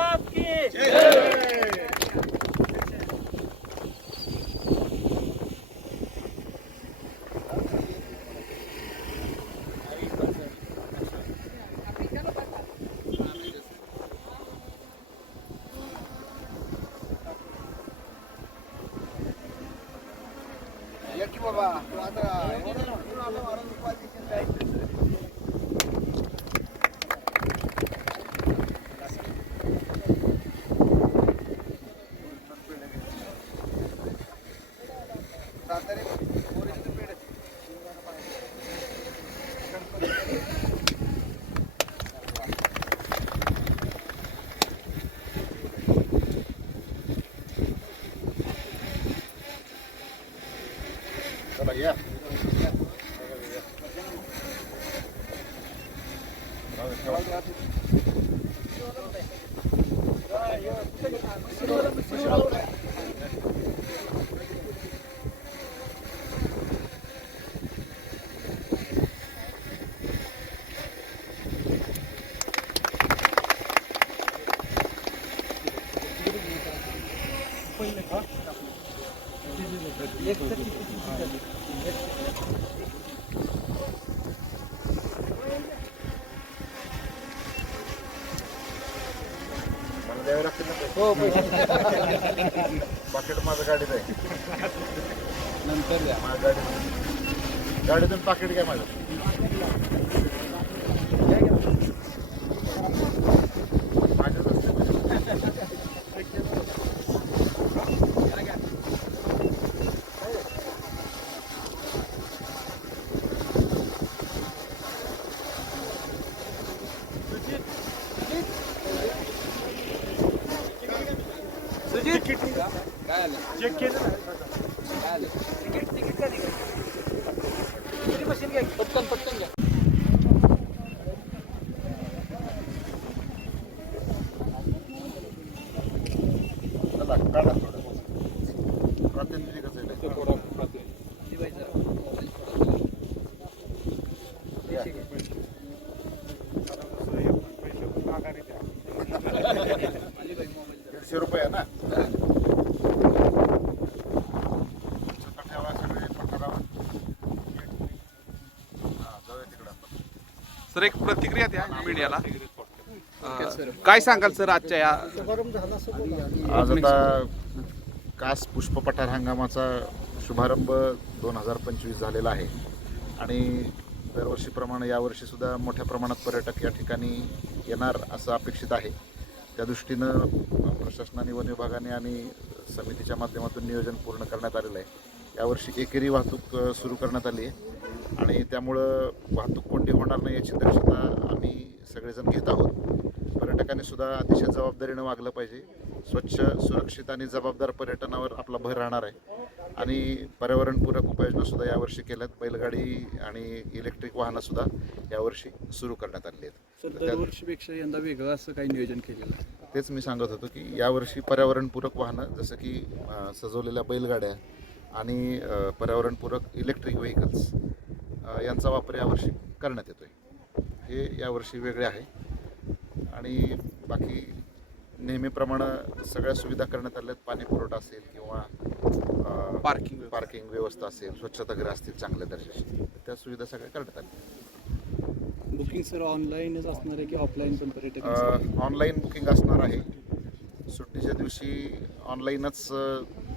आपकी बाबा तू आता एक द्यावे लागतील ना पैसे? पाकिट माझं गाडीत आहे. नंतर द्या. माझ्या गाडीत. गाडीतून पाकिट घ्या माझं. तिकीट काय आलं चेक केलं काय आलं तिकीट तिकीट का निघाल मशीन घ्या पटकन पटकन घ्या चला काढा दीडशे रुपये आहे ना? ठेवा सगळे. हा, जाऊया तिकडं आपण. सर एक प्रतिक्रिया द्या मीडियाला काय सांगाल सर आजच्या या आज आता कास पुष्प पठार हंगामाचा शुभारंभ दोन हजार पंचवीस झालेला आहे. आणि दरवर्षीप्रमाणे यावर्षी सुद्धा मोठ्या प्रमाणात पर्यटक या ठिकाणी येणार असं अपेक्षित आहे. त्या दृष्टीनं प्रशासनाने वन विभागाने आणि समितीच्या माध्यमातून नियोजन पूर्ण करण्यात आलेलं आहे. यावर्षी एकेरी वाहतूक सुरू करण्यात आली आहे आणि त्यामुळं वाहतूक कोंडी होणार नाही याची दक्षता आम्ही सगळेजण घेत आहोत. पर्यटकांनी सुद्धा अतिशय जबाबदारीनं वागलं पाहिजे. स्वच्छ सुरक्षित आणि जबाबदार पर्यटनावर आपला भर राहणार आहे. आणि पर्यावरणपूरक उपाययोजना सुद्धा यावर्षी केल्यात. बैलगाडी आणि इलेक्ट्रिक वाहनं सुद्धा यावर्षी सुरू करण्यात आली आहेत. सर दरवर्षीपेक्षा यंदा वेगळं असं काही नियोजन केलेलं आहे. तेच मी सांगत होतो की यावर्षी पर्यावरणपूरक वाहनं जसं की सजवलेल्या बैलगाड्या आणि पर्यावरणपूरक इलेक्ट्रिक व्हेकल्स यांचा वापर यावर्षी करण्यात येतो आहे हे यावर्षी वेगळे आहे. आणि बाकी नेहमीप्रमाणे सगळ्या सुविधा करण्यात आल्या आहेत. पाणी पुरवठा असेल किंवा पार्किंग पार्किंग व्यवस्था असेल स्वच्छतागृह असतील चांगल्या दर्जाची तर त्या सुविधा सगळ्या करण्यात आल्या. बुकिंग सर ऑनलाईनच असणार आहे की ऑफलाईन पण पर्यटक ऑनलाईन बुकिंग असणार आहे. सुट्टीच्या दिवशी ऑनलाईनच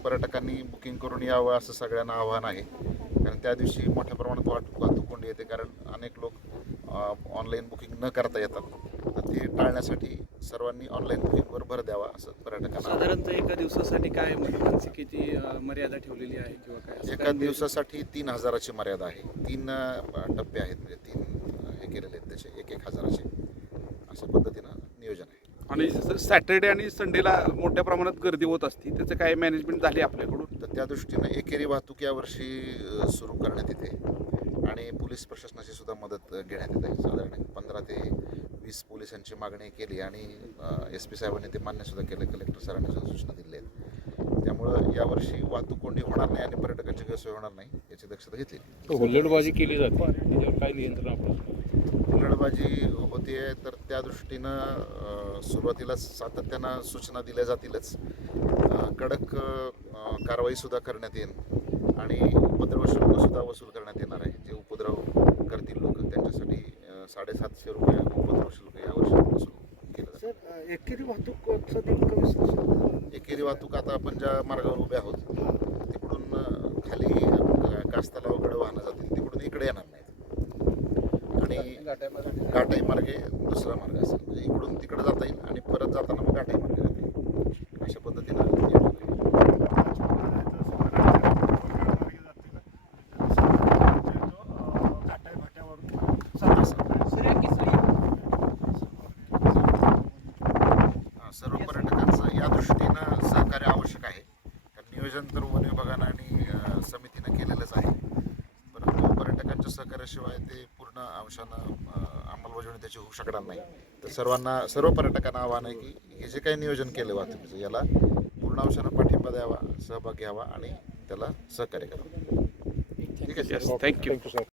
पर्यटकांनी बुकिंग करून यावं असं सगळ्यांना आव्हान आहे. कारण त्या दिवशी मोठ्या प्रमाणात वाहतूक वाहतूक कोंडी येते. कारण अनेक लोक ऑनलाईन बुकिंग न करता येतात. तर ते टाळण्यासाठी सर्वांनी ऑनलाईन बुकिंगवर भर द्यावा असं पर्यटकांना साधारणतः एका दिवसासाठी काय मानसिकेची अं, मर्यादा ठेवलेली आहे किंवा काय? असं एका काय दिवसासाठी तीन हजाराची मर्यादा आहे. तीन अ, टप्पे आहेत. म्हणजे तीन अ, हे केलेले आहेत त्याचे. एक एक हजाराचे अशा पद्धतीनं नियोजन आहे. आणि सॅटर्डे आणि संडेला मोठ्या प्रमाणात गर्दी होत असते त्याचं काय मॅनेजमेंट झाली आपल्याकडून? तर त्या दृष्टीनं एकेरी वाहतूक यावर्षी अ, सुरू करण्यात येते. आणि पोलीस प्रशासनाची सुद्धा मदत घेण्यात येत. आहे साधारण पंधरा ते वीस पोलिसांची मागणी केली आणि एस पी साहेबांनी ते मान्य सुद्धा केलं. कलेक्टर सरांनी सुद्धा सूचना दिल्या आहेत. त्यामुळं यावर्षी वाहतूक कोंडी होणार नाही आणि पर्यटकांची गैरसोय होणार नाही याची दक्षता घेतली. हुल्लडबाजी केली जाते. त्याच्यावर काय नियंत्रण आपलं? हुल्लडबाजी होते तर त्या दृष्टीनं सुरुवातीला सातत्यानं सूचना दिल्या जातीलच. कडक कारवाईसुद्धा करण्यात येईल आणि उपद्रव शुल्क सुद्धा वसूल करण्यात येणार आहे. जे उपद्रव करतील लोक त्यांच्यासाठी साडेसातशे रुपये उपद्रव शुल्क यावर्षी वसूल केलं सर एकेरी वाहतूक एकेरी वाहतूक आता आपण ज्या मार्गावर उभे आहोत तिकडून खाली कास तलावाकडे वाहनं जातील तिकडून इकडे येणार नाहीत. आणि घाटाई मार्गे दुसरा मार्ग असेल म्हणजे इकडून तिकडे जाता येईल आणि परत जाताना मग घाटाई मार्गे जाता येईल. अशा पद्धतीनं नियोजन आहे. हा, सर्व पर्यटकांचं या दृष्टीनं सहकार्य आवश्यक आहे कारण नियोजन तर वन विभागानं आणि अ, समितीनं केलेलंच आहे परंतु सहकार्याशिवाय ते पूर्ण अंशानं अंमलबजावणी त्याची होऊ शकणार नाही. तर सर्वांना सर्व पर्यटकांना आव्हान आहे की हे जे काही नियोजन केलं वाहतुकीचं याला पूर्ण अंशानं पाठिंबा द्यावा सहभाग घ्यावा आणि त्याला सहकार्य करावं. ठीक आहे थँक्यू